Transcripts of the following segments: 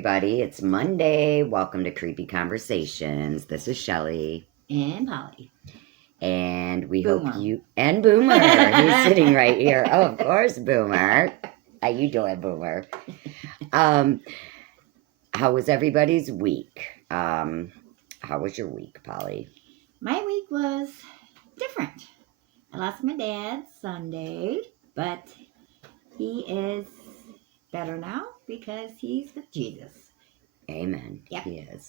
everybody. It's Monday. Welcome to Creepy Conversations. This is Shelley. And Polly. And we Boomer. hope you... And Boomer. He's sitting right here. Oh, of course, Boomer. How you doing, Boomer? How was everybody's week? How was your week, Polly? My week was different. I lost my dad Sunday, but he is better now because he's with Jesus. Amen. Yep. He is.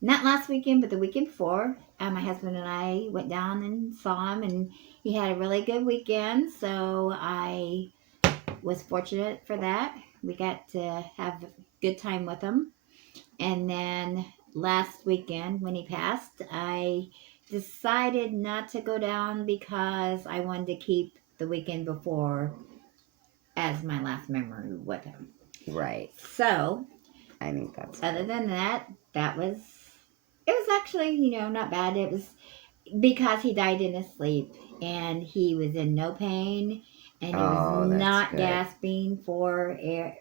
Not last weekend, but the weekend before, my husband and I went down and saw him, and he had a really good weekend, so I was fortunate for that. We got to have a good time with him. And then last weekend, when he passed, I decided not to go down because I wanted to keep the weekend before as my last memory with him. Right. So, I think that's other than that, it was actually, not bad. It was because he died in his sleep and he was in no pain and he was not gasping for air,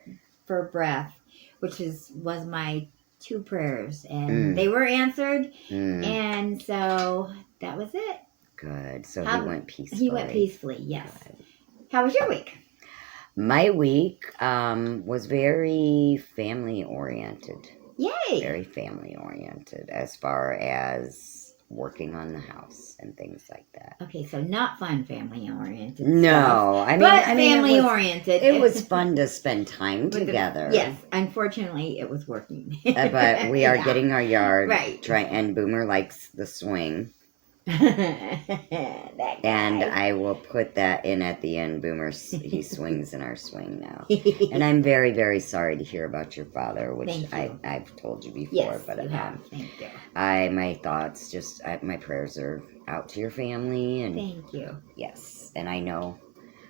for breath, which was my 2 prayers, and they were answered, and so that was it. Good. So he went peacefully. He went peacefully, yes. Good. How was your week? My week was very family-oriented. Yay! Very family-oriented as far as working on the house and things like that. Okay, so not fun family-oriented No, stuff, but family-oriented. It was fun to spend time together. Yes, unfortunately, it was working. But we are getting our yard right. And Boomer likes the swing. And I will put that in at the end. Boomer, he swings in our swing now. And I'm very, very sorry to hear about your father, which I've told you before. Yes, but you have. Thank you. My thoughts, my prayers are out to your family. And thank you. Yes, and I know,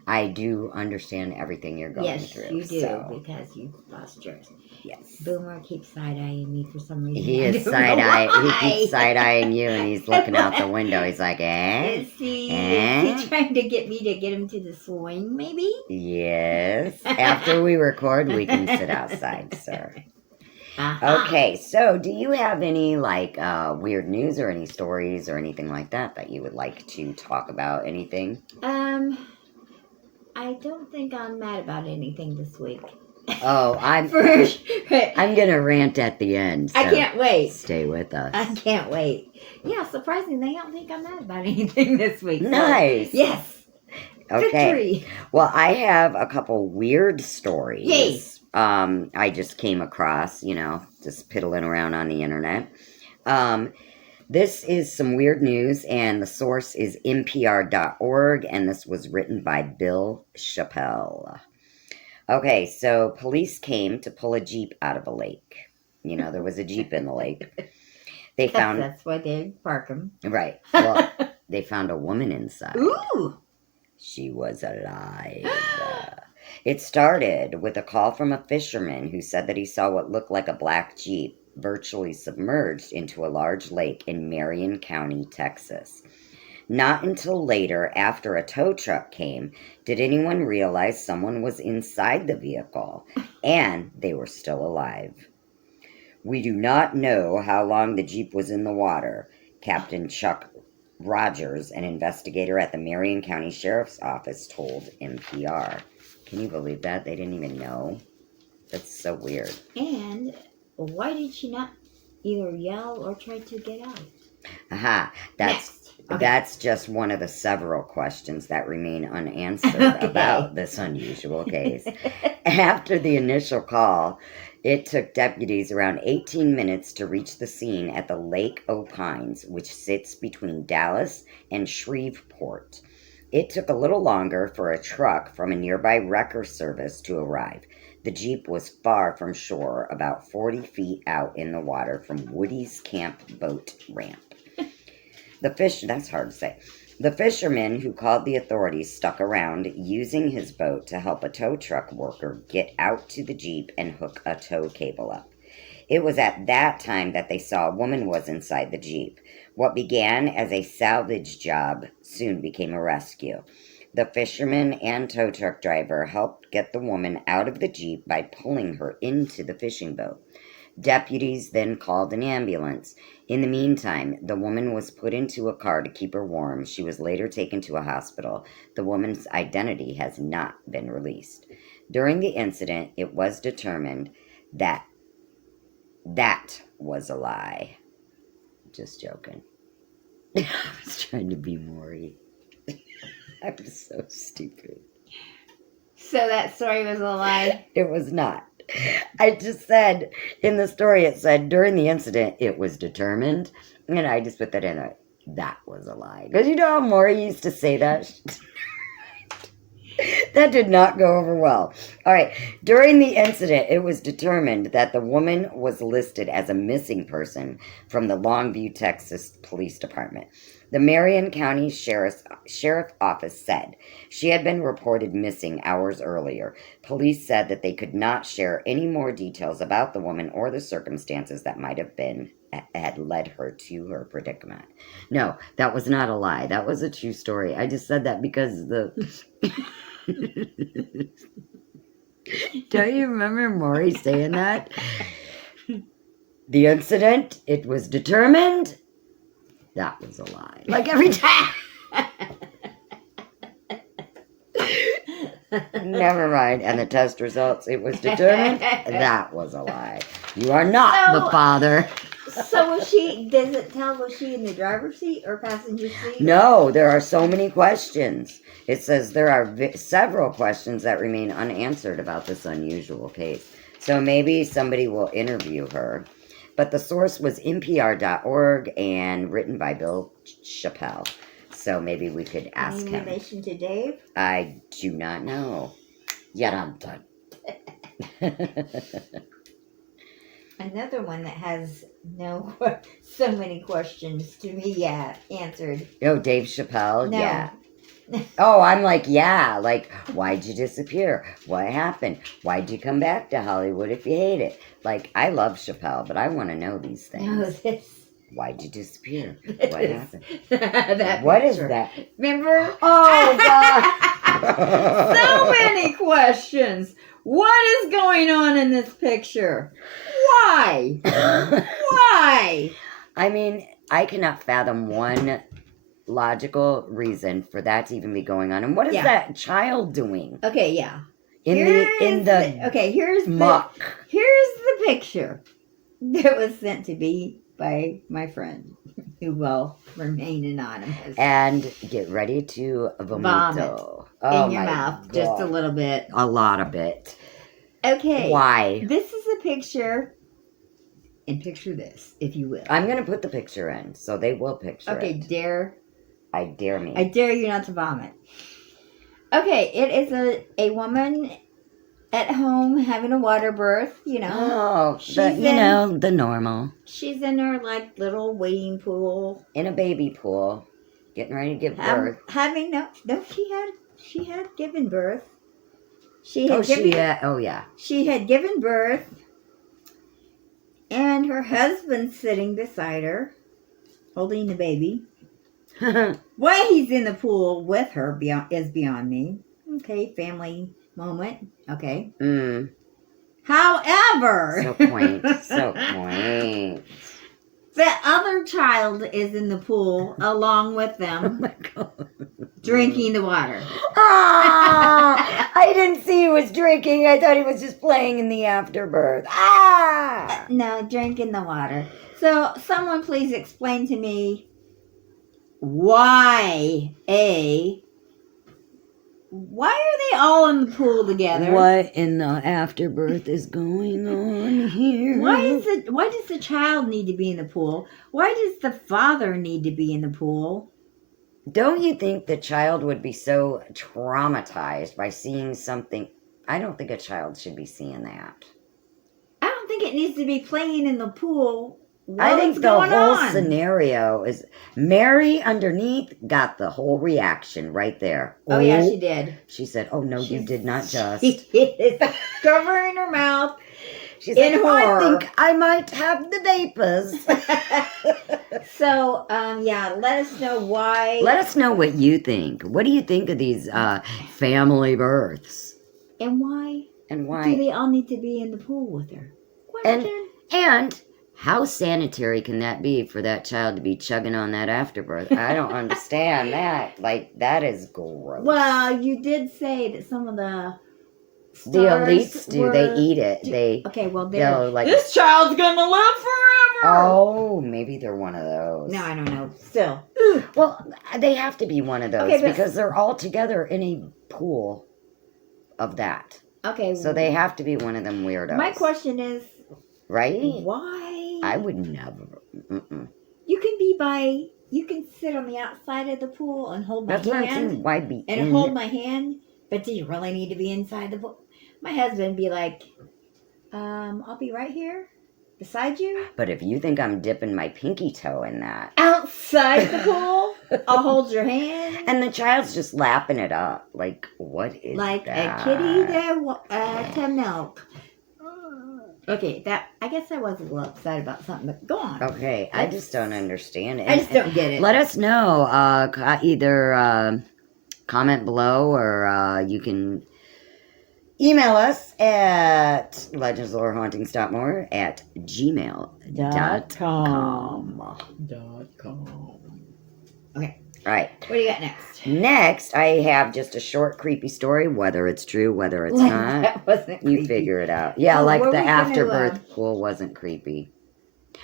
I do understand everything you're going through. Yes, you do, because you lost yours. Yes. Boomer keeps side-eyeing me for some reason. He is side-eyeing. He keeps side-eyeing you, and he's looking out the window. He's like, Is he trying to get me to get him to the swing, maybe? Yes. After we record, we can sit outside, sir. Okay, so do you have any, weird news or any stories or anything like that you would like to talk about? Anything? I don't think I'm mad about anything this week. Oh, I'm gonna rant at the end. So I can't wait. Stay with us. I can't wait. Yeah, surprisingly, I don't think I'm mad about anything this week. Nice. So, yes. Okay. Victory. Well, I have a couple weird stories. Yay. I just came across, just piddling around on the internet. This is some weird news, and the source is npr.org, and this was written by Bill Chappelle. Okay, so police came to pull a Jeep out of a lake. There was a Jeep in the lake. That's why they park them. Right. Well, they found a woman inside. Ooh! She was alive. It started with a call from a fisherman who said that he saw what looked like a black Jeep virtually submerged into a large lake in Marion County, Texas. Not until later, after a tow truck came, did anyone realize someone was inside the vehicle, and they were still alive. We do not know how long the Jeep was in the water, Captain Chuck Rogers, an investigator at the Marion County Sheriff's Office, told NPR. Can you believe that? They didn't even know. That's so weird. And why did she not either yell or try to get out? Aha, that's just one of the several questions that remain unanswered about this unusual case. After the initial call, it took deputies around 18 minutes to reach the scene at the Lake O'Pines, which sits between Dallas and Shreveport. It took a little longer for a truck from a nearby wrecker service to arrive. The Jeep was far from shore, about 40 feet out in the water from Woody's Camp boat ramp. That's hard to say. The fisherman who called the authorities stuck around, using his boat to help a tow truck worker get out to the Jeep and hook a tow cable up. It was at that time that they saw a woman was inside the Jeep. What began as a salvage job soon became a rescue. The fisherman and tow truck driver helped get the woman out of the Jeep by pulling her into the fishing boat. Deputies then called an ambulance. In the meantime, the woman was put into a car to keep her warm. She was later taken to a hospital. The woman's identity has not been released. During the incident, it was determined that was a lie. Just joking. I was trying to be Maury. I was so stupid. So that story was a lie? It was not. I just said, in the story it said, during the incident, it was determined. And I just put that in there. That was a lie. Because you know how Maury used to say that? That did not go over well. All right. During the incident, it was determined that the woman was listed as a missing person from the Longview, Texas Police Department. The Marion County Sheriff Office said she had been reported missing hours earlier. Police said that they could not share any more details about the woman or the circumstances that might have had led her to her predicament. No, that was not a lie. That was a true story. I just said that because the... Don't you remember Maury saying that? The incident, it was determined... That was a lie. Like every time. Never mind. And the test results, it was determined that was a lie. You are not the father. So was she she in the driver's seat or passenger seat? No, there are so many questions. It says there are several questions that remain unanswered about this unusual case. So maybe somebody will interview her. But the source was NPR.org and written by Bill Chappelle. So maybe we could ask him. In relation to Dave? I do not know. Yet I'm done. Another one that has so many questions to me answered. Oh, Dave Chappelle? No. Yeah. Oh, I'm like, yeah. Like, why'd you disappear? What happened? Why'd you come back to Hollywood if you hate it? Like, I love Chappelle, but I want to know these things. No, Why'd you disappear? What happened? That What picture. is that? Remember? Oh, God. So many questions. What is going on in this picture? Why? Why? I mean, I cannot fathom one logical reason for that to even be going on. And what is that child doing? Okay, yeah. Here's muck. Here's the picture that was sent to me by my friend, who will remain anonymous. And get ready to vomit in your mouth, just a little bit. A lot of it. Okay. Why? This is a picture, and picture this, if you will. I'm going to put the picture in, so they will picture it. Okay, I dare me. I dare you not to vomit. Okay, it is a woman at home having a water birth, you know. Oh, the normal. She's in her, little wading pool. In a baby pool, getting ready to give birth. She had given birth. She had given birth, and her husband's sitting beside her, holding the baby. Why he's in the pool with her is beyond me. Okay, family moment. Okay. However, so quaint. The other child is in the pool along with them. Oh my God. Drinking the water. I didn't see he was drinking. I thought he was just playing in the afterbirth. No, drinking the water. So, someone please explain to me why are they all in the pool together? What in the afterbirth is going on here? Why does the child need to be in the pool? Why does the father need to be in the pool? Don't you think the child would be so traumatized by seeing something? I don't think a child should be seeing that. I don't think it needs to be playing in the pool. I think the whole scenario is Mary underneath got the whole reaction right there. Oh, yeah, she did. She said, "Oh no, you did not just." She is covering her mouth. She's like, "I think I might have the vapors." So, yeah, let us know why. Let us know what you think. What do you think of these family births? And why And do why? they all need to be in the pool with her? Question. And how sanitary can that be for that child to be chugging on that afterbirth? I don't understand that. Like, that is gross. Well, you did say that some of the elites do. They eat it. Okay, well, they'll like, this child's gonna live forever. Oh, maybe they're one of those. No, I don't know. Still. Well, they have to be one of those Okay, because they're all together in a pool of that. Okay. So they have to be one of them weirdos. My question is, right? Why? I would never. Mm-mm. You can sit on the outside of the pool and hold my That's what I'm hand. saying. Why be and hold my hand? But do you really need to be inside the pool? My husband be like, I'll be right here beside you. But if you think I'm dipping my pinky toe in that. Outside the pool, I'll hold your hand. And the child's just lapping it up. Like, what is like that? a kitty to milk. Okay, I guess I was a little upset about something, but go on. Okay, I just don't understand it. I just don't get it. Let us know. Either comment below or you can email us at legendslorehauntings.more@gmail.com. Okay. Right. What do you got next? Next, I have just a short, creepy story. Whether it's true, whether it's not, that wasn't creepy. You figure it out. Yeah, like the afterbirth pool wasn't creepy.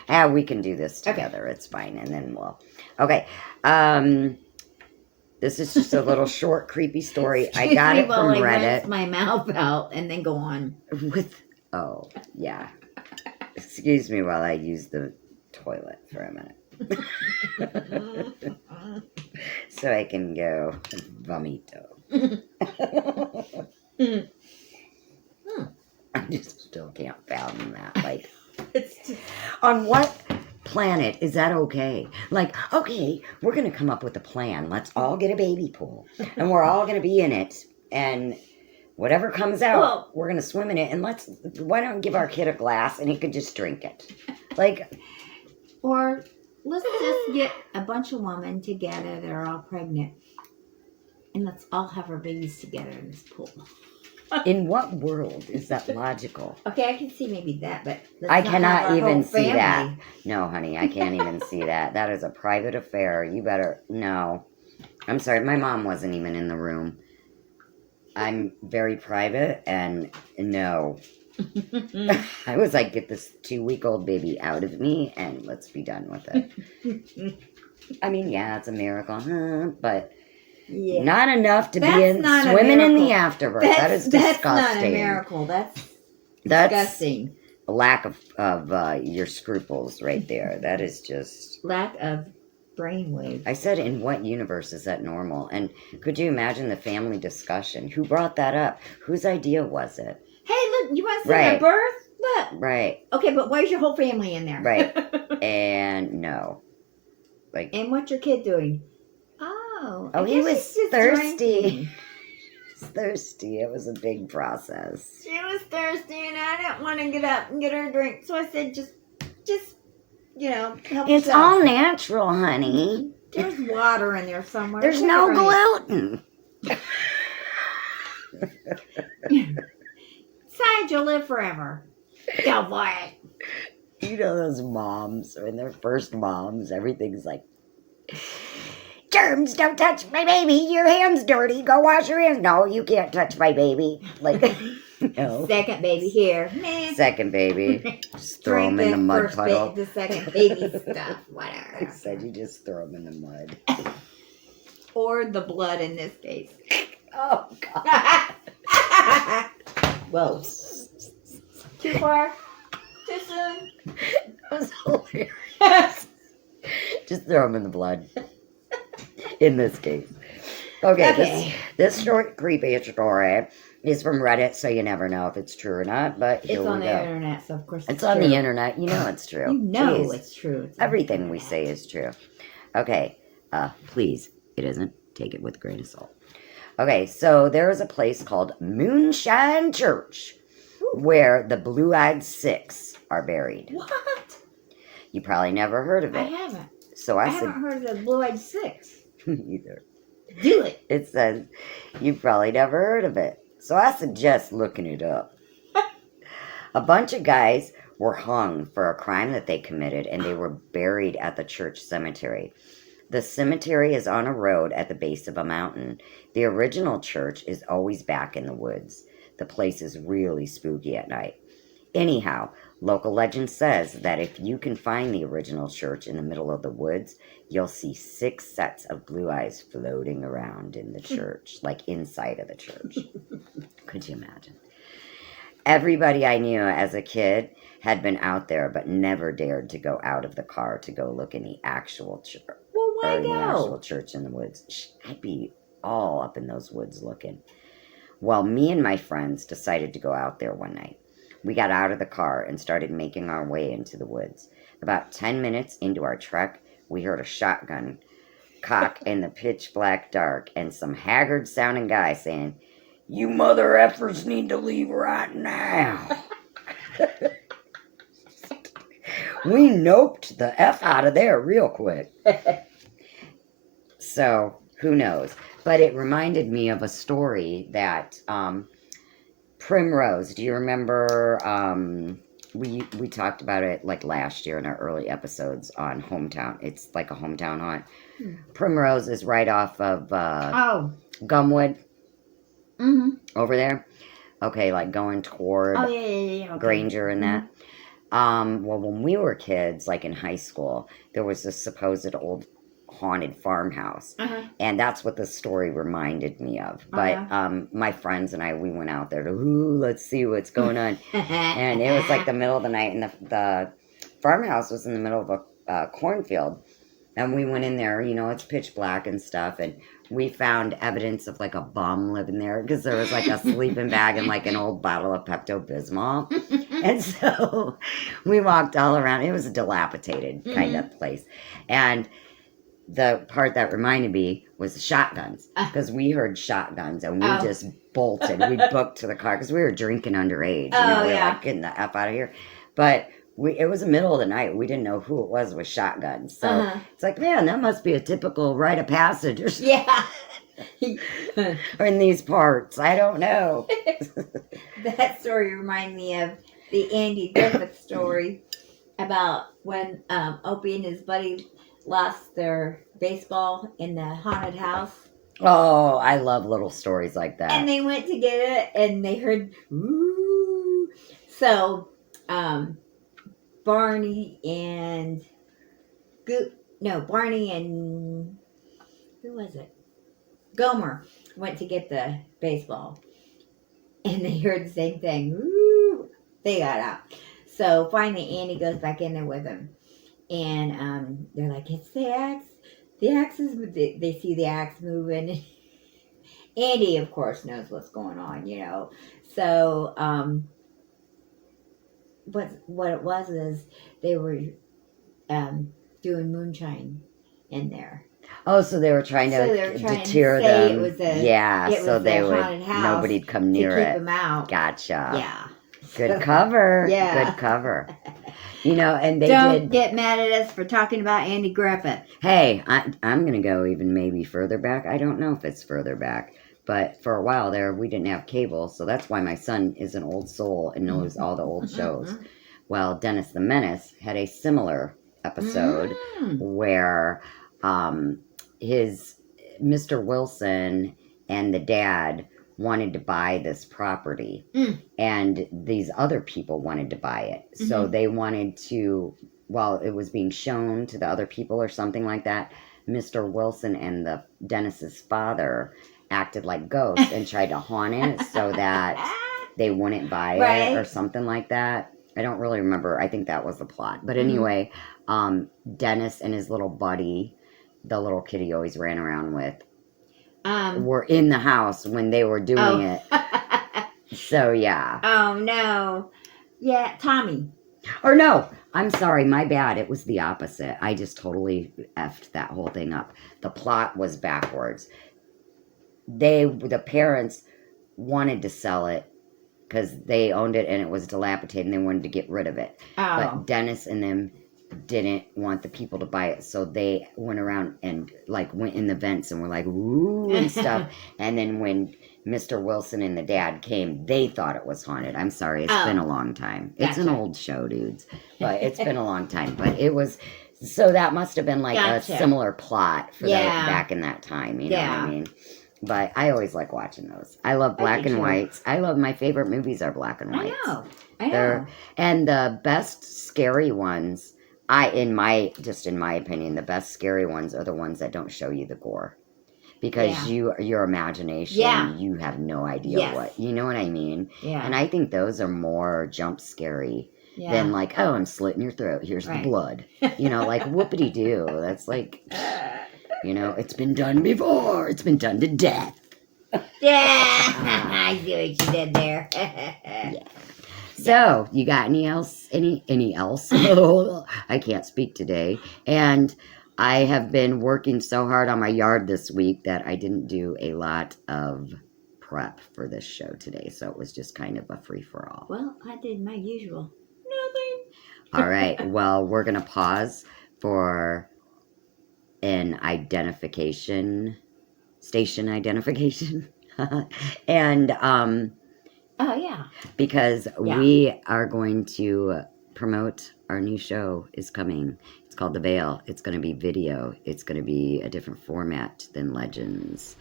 Yeah, we can do this together. Okay. It's fine, and then we'll. Okay. This is just a little short, creepy story. I got it from Reddit. I rinse my mouth out and then go on. Oh, yeah. Excuse me while I use the toilet for a minute. So I can go vomito. I just still can't fathom that. Like, on what planet is that okay? Like, okay, we're going to come up with a plan. Let's all get a baby pool. And we're all going to be in it. And whatever comes out, we're going to swim in it. And why don't we give our kid a glass and he could just drink it? Like, or let's just get a bunch of women together that are all pregnant. And let's all have our babies together in this pool. In what world is that logical? Okay, I can see maybe that, but I cannot even see that. No, honey, I can't even see that. That is a private affair. You better, no. I'm sorry, my mom wasn't even in the room. I'm very private, and no. I was like, get this 2-week-old baby out of me, and let's be done with it. I mean, yeah, it's a miracle, huh? But... yeah. Not enough to be swimming in the afterbirth. That is disgusting. That's not a miracle. That's disgusting. A lack of your scruples right there. That is just... lack of brainwave. I said, in what universe is that normal? And could you imagine the family discussion? Who brought that up? Whose idea was it? Hey, look, you want to see my birth? Look. Right. Okay, but why is your whole family in there? Right. And no. Like. And what's your kid doing? Oh, he was thirsty. He was thirsty. It was a big process. She was thirsty, and I didn't want to get up and get her a drink. So I said, just help It's yourself. all natural, honey. There's water in there somewhere. There's no gluten. Besides, you'll live forever. Go for it. You know those moms, when they're first moms, everything's like... germs, don't touch my baby. Your hand's dirty. Go wash your hands. No, you can't touch my baby. Like, no. Second baby here. Nah. Second baby. Just throw him in the mud puddle. The second baby stuff. Whatever. I said you just throw him in the mud. Or the blood in this case. Oh, God. Whoa. Too far? Too soon? That was hilarious. Just throw him in the blood. In this case. Okay. This short, creepy story is from Reddit, so you never know if it's true or not, but it's on the internet, so of course it's on the internet. You know it's true. You know it's true. Everything we say is true. Okay. Please, it isn't. Take it with a grain of salt. Okay, so there is a place called Moonshine Church where the Blue-Eyed Six are buried. What? You probably never heard of it. I haven't. So I I said, haven't heard of the Blue-Eyed Six. either. Do it. It says, you probably never heard of it. So I suggest looking it up. A bunch of guys were hung for a crime that they committed, and they were buried at the church cemetery. The cemetery is on a road at the base of a mountain. The original church is always back in the woods. The place is really spooky at night. Anyhow, local legend says that if you can find the original church in the middle of the woods, you'll see 6 sets of blue eyes floating around in the church, like inside of the church. Could you imagine? Everybody I knew as a kid had been out there, but never dared to go out of the car to go look in the actual church. Well, Or why in the actual go? church in the woods. I'd be all up in those woods looking. Well, me and my friends decided to go out there one night. We got out of the car and started making our way into the woods. About 10 minutes into our trek, we heard a shotgun cock in the pitch black dark and some haggard sounding guy saying, "You mother effers need to leave right now." We noped the F out of there real quick. So, who knows? But it reminded me of a story that Primrose, do you remember? We talked about it like last year in our early episodes on Hometown. It's like a hometown haunt. Primrose is right off of Gumwood over there. Okay, like going toward Okay. Granger and that. Well, when we were kids, like in high school, there was this supposed old haunted farmhouse, and that's what the story reminded me of. But my friends and I, we went out there to let's see what's going on. And it was like the middle of the night, and the farmhouse was in the middle of a cornfield, and we went in there. You know, it's pitch black and stuff, and we found evidence of like a bum living there, because there was like a sleeping bag and like an old bottle of Pepto-Bismol. And so we walked all around. It was a dilapidated kind of place, and the part that reminded me was the shotguns, because we heard shotguns and we just bolted. We booked to the car because we were drinking underage. You know, we were like, getting the F out of here. But it was the middle of the night. We didn't know who it was with shotguns. So it's like, man, that must be a typical rite of passage or something. Yeah. Or in these parts. I don't know. That story reminded me of the Andy Griffith story about when Opie and his buddy lost their baseball in the haunted house. Oh, I love little stories like that. And they went to get it, and they heard, ooh. So, Barney and who was it? Gomer went to get the baseball, and they heard the same thing. Ooh. They got out. So finally, Andy goes back in there with him, and they're like, "It's the axe. The axe is." They see the axe moving. Andy, of course, knows what's going on, you know. So, what it was is they were doing moonshine in there. Oh, so they were trying to deter them. So they would nobody'd come near it. Keep them out. Gotcha. Yeah. Good cover. Yeah. Good cover. You know, and they Don't get mad at us for talking about Andy Griffith. Hey, I'm gonna go even maybe further back. I don't know if it's further back, but for a while there, we didn't have cable, so that's why my son is an old soul and knows all the old shows. Well, Dennis the Menace had a similar episode where his Mr. Wilson and the dad wanted to buy this property, and these other people wanted to buy it. So they wanted to, while it was being shown to the other people or something like that, Mr. Wilson and the Dennis's father acted like ghosts and tried to haunt it so that they wouldn't buy it or something like that. I don't really remember. I think that was the plot. But anyway, Dennis and his little buddy, the little kid he always ran around with, were in the house when they were doing it. So, yeah. Oh, no. Yeah, Tommy. Or no, I'm sorry, my bad. It was the opposite. I just totally effed that whole thing up. The plot was backwards. The parents wanted to sell it because they owned it and it was dilapidated and they wanted to get rid of it. But Dennis and them didn't want the people to buy it, so they went around and like went in the vents and were like woo and stuff. And then when Mr. Wilson and the dad came, they thought it was haunted. I'm sorry, it's been a long time. It's an Gotcha. old show, dudes, but it's been a long time. But it was, so that must have been like a similar plot for back in that time. You know what I mean? But I always like watching those. I love black and whites. I love, my favorite movies are black and whites. I know. And the best scary ones, in my opinion, the best scary ones are the ones that don't show you the gore, because your imagination, you have no idea what, you know what I mean? Yeah. And I think those are more jump scary than like, oh, I'm slitting your throat, here's the blood, you know, like whoopity doo. That's like, you know, it's been done before. It's been done to death. Yeah, I see what you did there. Yeah. So, you got any else? Any else? I can't speak today. And I have been working so hard on my yard this week that I didn't do a lot of prep for this show today. So it was just kind of a free-for-all. Well, I did my usual. Nothing. All right. Well, we're going to pause for an station identification. And, oh, yeah. because we are going to promote our new show is coming. It's called The Veil. It's going to be video. It's going to be a different format than Legends.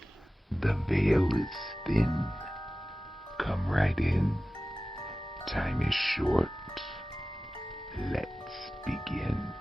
The veil is thin. Come right in. Time is short. Let's begin.